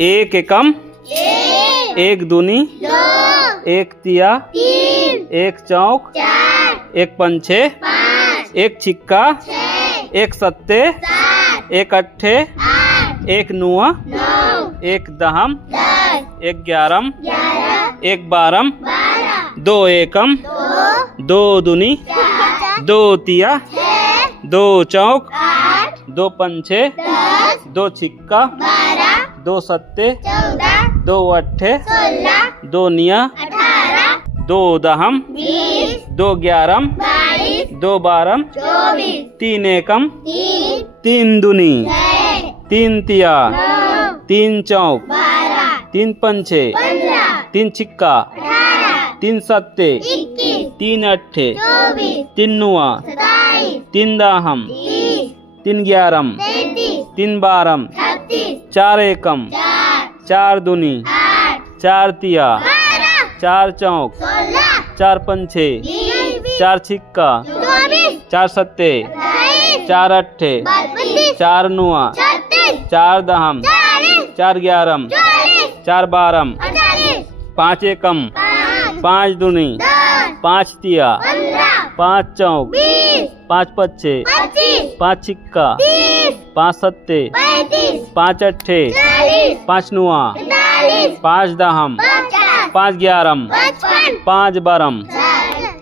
एक एकम, एक दूनी, एक तिया, एक चौक, एक पंचे, एक छिक्का, एक सत्ते, एक अट्ठे, एक नुआ, एक दहम, एक ग्यारम, एक बारम, दो एकम, दो दूनी, दो तिया, दो चौक, दो पंचे, दो छिक्का, दो सत्ते, दो अट्ठे, दो निया, दो दहम, दो ग्यारम, दो बारम, तीन एकम, तीन दूनी, तीन तिया, तीन चौक, तीन पंचे, तीन छिक्का, तीन सत्ते, तीन अट्ठे, तीन नुआ, तीन दाहम, तीन ग्यारम, तीन बारम, चार एकम, चार दूनी, चार तिया, चार चौक, चार पंचे, चार छिक्का, चार सत्ते, चार अट्ठे, चार नुआ, चार दहम, चार ग्यारम, चार बारम, पाँच एकम, पाँच दूनी, पाँच तिया, पाँच चौक, पाँच पच्चे, पाँच छिक्का, पाँच सत्ते, पाँच अट्ठे, पाँच नुआ, पाँच दहम, पाँच ग्यारम, पाँच बारम,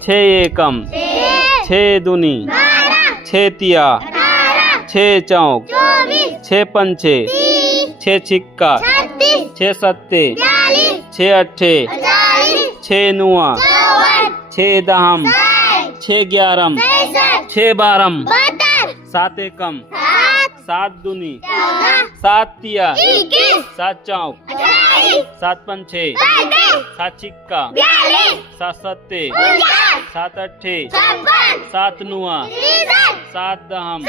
छः एकम, छः दूनी, छः तिया, छः चौक, छः पंचे, छः छिक्का, छः सत्ते, छः अट्ठे, छः नुआ, छः दहम, छः ग्यारम, छः बारम, सात एकम, सात दूनी, सात तिया, सात चौक, सात पंचे, सात छिक्का, सात सत्ते, सात अट्ठे, सात नुआ, सात दहम,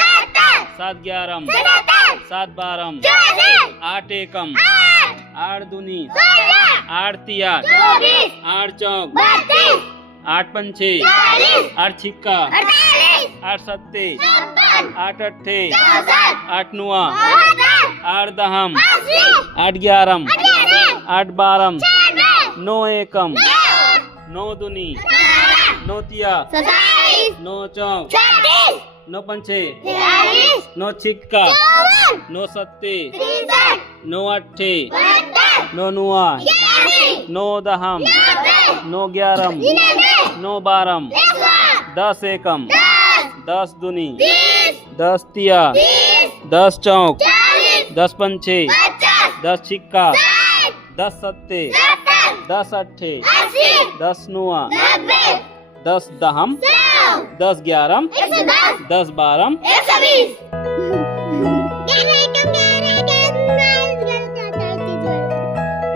सात ग्यारम, सात बारम, आठ एकम, आठ दूनी, आठ तिया, आठ चौक, आठ पंचे, आठ छिक्का, आठ सत्ते, आठ अट्ठे, आठ नुआ, आठ दहम, आठ ग्यारम, आठ बारम, नौ एकम, नौ दूनी, नौ तिया, नौ चौक, नौ पंचे, नौ छिक्का, नौ सत्ते, नौ अट्ठे, नौ नुआ, नौ दहम, नौ ग्यारम, नौ बारम, दस एकम, दस दूनी, दस तिया, दस चौक, दस पंचे, दस छिक्का, दस सत्ते, दस अट्ठे, दस नुआ, दस दहम, दस ग्यारम, दस बारम,